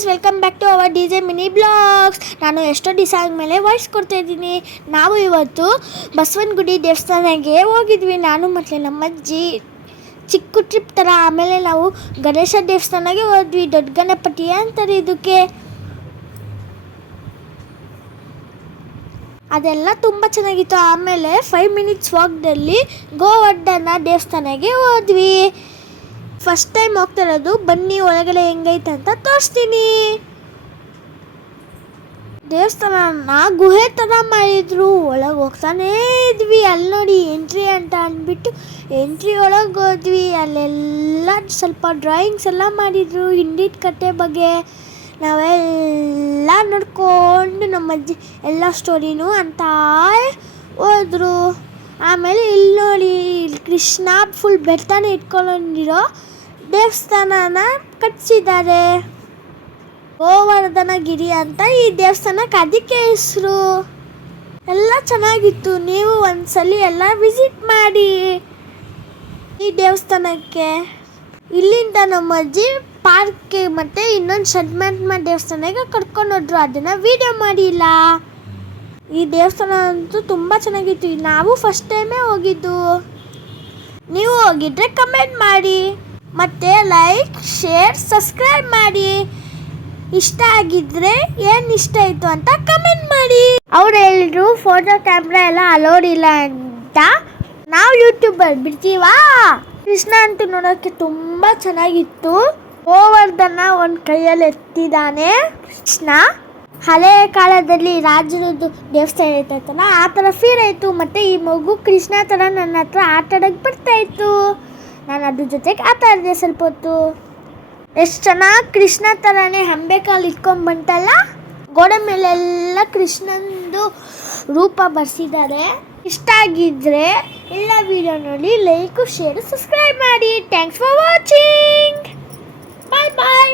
Guys, welcome back to our DJ mini blogs. ನಾನು ಎಷ್ಟೋ ದಿವಸ ಆದಮೇಲೆ ವಾಯ್ಸ್ ಕೊಡ್ತಾ ಇದ್ದೀನಿ. ನಾವು ಇವತ್ತು ಬಸವನಗುಡಿ ದೇವಸ್ಥಾನಕ್ಕೆ ಹೋಗಿದ್ವಿ, ನಾನು ಮತ್ತು ನಮ್ಮ ಅಜ್ಜಿ. ಚಿಕ್ಕ ಟ್ರಿಪ್ ಥರ. ಆಮೇಲೆ ನಾವು ಗಣೇಶ ದೇವಸ್ಥಾನಕ್ಕೆ ಹೋದ್ವಿ. ದೊಡ್ಡ ಗಣಪತಿ ಅಂತಾರೆ ಇದಕ್ಕೆ. ಅದೆಲ್ಲ ತುಂಬ ಚೆನ್ನಾಗಿತ್ತು. ಆಮೇಲೆ 5 ಮಿನಿಟ್ಸ್ ವಾಕ್ದಲ್ಲಿ ಗೋವರ್ಧನ ದೇವಸ್ಥಾನಕ್ಕೆ ಹೋದ್ವಿ. ಫಸ್ಟ್ ಟೈಮ್ ಹೋಗ್ತಾ ಇರೋದು. ಬನ್ನಿ ಒಳಗಡೆ ಹೆಂಗೈತೆ ಅಂತ ತೋರಿಸ್ತೀನಿ. ದೇವಸ್ಥಾನ ಗುಹೆ ಥರ ಮಾಡಿದ್ರು. ಒಳಗೆ ಹೋಗ್ತಾನೇ ಇದ್ವಿ. ಅಲ್ಲಿ ನೋಡಿ ಎಂಟ್ರಿ ಅಂತ ಅಂದ್ಬಿಟ್ಟು ಎಂಟ್ರಿ ಒಳಗೆ ಹೋದ್ವಿ. ಅಲ್ಲೆಲ್ಲ ಸ್ವಲ್ಪ ಡ್ರಾಯಿಂಗ್ಸ್ ಎಲ್ಲ ಮಾಡಿದರು ಹಿಂದಿನ ಕತೆ ಬಗ್ಗೆ. ನಾವೆಲ್ಲ ನೋಡ್ಕೊಂಡು ನಮ್ಮ ಅಜ್ಜಿ ಎಲ್ಲ ಸ್ಟೋರಿನೂ ಅಂತ ಹೋದ್ರು. ಆಮೇಲೆ ಇಲ್ಲಿ ನೋಡಿ, ಕೃಷ್ಣ ಫುಲ್ ಬೆಟ್ಟನ ಇಟ್ಕೊಂಡಿರೋ ದೇವಸ್ಥಾನನ ಕಟ್ಸಿದ್ದಾರೆ. ಗೋವರ್ಧನ ಗಿರಿ ಅಂತ ಈ ದೇವಸ್ಥಾನಕ್ಕೆ ಅದಕ್ಕೆ ಹೆಸರು. ಎಲ್ಲ ಚೆನ್ನಾಗಿತ್ತು. ನೀವು ಒಂದ್ಸಲಿ ಎಲ್ಲ ವಿಸಿಟ್ ಮಾಡಿ ಈ ದೇವಸ್ಥಾನಕ್ಕೆ. ಇಲ್ಲಿಂದ ನಮ್ಮ ಅಜ್ಜಿ ಪಾರ್ಕ್ಗೆ ಮತ್ತು ಇನ್ನೊಂದು ಷಡ್ಮಾತ್ಮ ದೇವಸ್ಥಾನಕ್ಕೆ ಕರ್ಕೊಂಡು ಹೋದ್ರು. ಅದನ್ನು ವಿಡಿಯೋ ಮಾಡಿಲ್ಲ. ಈ ದೇವಸ್ಥಾನ ಅಂತೂ ತುಂಬ ಚೆನ್ನಾಗಿತ್ತು. ನಾವು ಫಸ್ಟ್ ಟೈಮೇ ಹೋಗಿದ್ದು. ನೀವು ಹೋಗಿದ್ರೆ ಕಮೆಂಟ್ ಮಾಡಿ, ಮತ್ತು ಲೈಕ್, ಶೇರ್, ಸಬ್ಸ್ಕ್ರೈಬ್ ಮಾಡಿ. ಇಷ್ಟ ಆಗಿದ್ರೆ ಏನು ಇಷ್ಟ ಆಯಿತು ಅಂತ ಕಮೆಂಟ್ ಮಾಡಿ. ಅವ್ರು ಹೇಳಿದ್ರು ಫೋಟೋ ಕ್ಯಾಮ್ರಾ ಎಲ್ಲ ಅಲೋಡ್ ಇಲ್ಲ ಅಂತ. ನಾವು ಯೂಟ್ಯೂಬರ್ ಬಿಡ್ತೀವಾ? ಕೃಷ್ಣ ಅಂತೂ ನೋಡೋಕ್ಕೆ ತುಂಬ ಚೆನ್ನಾಗಿತ್ತು. ಗೋವರ್ಧನ ಒಂದು ಕೈಯಲ್ಲಿ ಎತ್ತಿದ್ದಾನೆ ಕೃಷ್ಣ. ಹಳೆ ಕಾಲದಲ್ಲಿ ರಾಜರದ್ದು ದೇವಸ್ಥಾನ ಇರ್ತೈತಲ್ಲ, ಆ ಥರ ಫೀಲ್ ಆಯಿತು. ಮತ್ತು ಈ ಮಗು ಕೃಷ್ಣ ಥರ ನನ್ನ ಹತ್ರ ಆಟ ಆಡೋಕ್ಕೆ ಬರ್ತಾಯಿತ್ತು. ನಾನು ಅದ್ರ ಜೊತೆಗೆ ಆಟ ಆಡಿದೆ ಸ್ವಲ್ಪ ಹೊತ್ತು. ಎಷ್ಟು ಚೆನ್ನಾಗಿ ಕೃಷ್ಣ ಥರನೇ ಹಂಬೆ ಕಾಲು ಇಟ್ಕೊಂಡು ಬಂತಲ್ಲ. ಗೋಡೆ ಮೇಲೆಲ್ಲ ಕೃಷ್ಣಂದು ರೂಪ ಬರ್ಸಿದ್ದಾರೆ. ಇಷ್ಟ ಆಗಿದ್ದರೆ ಎಲ್ಲ ವಿಡಿಯೋ ನೋಡಿ ಲೈಕು, ಶೇರು, ಸಬ್ಸ್ಕ್ರೈಬ್ ಮಾಡಿ. Thanks for watching. Bye bye.